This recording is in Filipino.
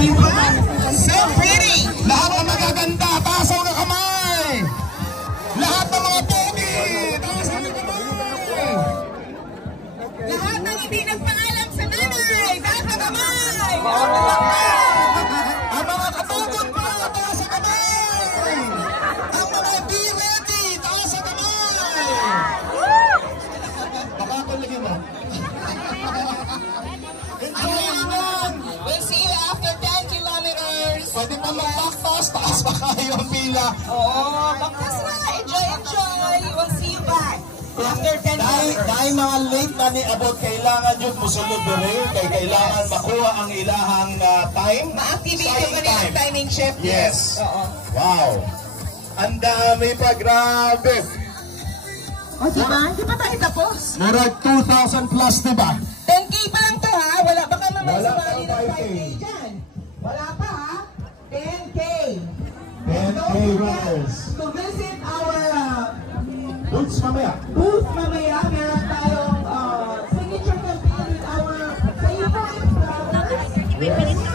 Diba? So pretty! Lahat ng magaganda, tasaw na kamay! Lahat ng mga pogi, tasaw na kamay! Lahat ng hindi nagpaalam sa nanay, taas na kamay! Ang mga katugod pa, taas na kamay! Ang mga be ready, taas na kamay! Baka tuligin mo. Enjoy naman! We'll see you after 10 kilometers. Pwede pa mag-backpass, taas pa kayo ang pila. Oo, baktas na. Enjoy, enjoy. We'll see you back after 10 kilometers. Dahil mga late na ni Abot, kailangan yun musulod na rin. Kailangan makuha ang ilahang time. Ma-activate yung kanilang timing shift. Yes. Oo. Wow. Ang dami pa, grabe. O, diba? Hindi pa tayo tapos. Murag 2,000 plus, diba? 10K pa lang to, ha? Wala ba ka mamay Wala sumali pa ng 5K 5K dyan? Wala pa, ha? 10K. 10K runners. To visit our Boots mamaya. booth mamaya, meron tayong signature campaign with our favorite runners.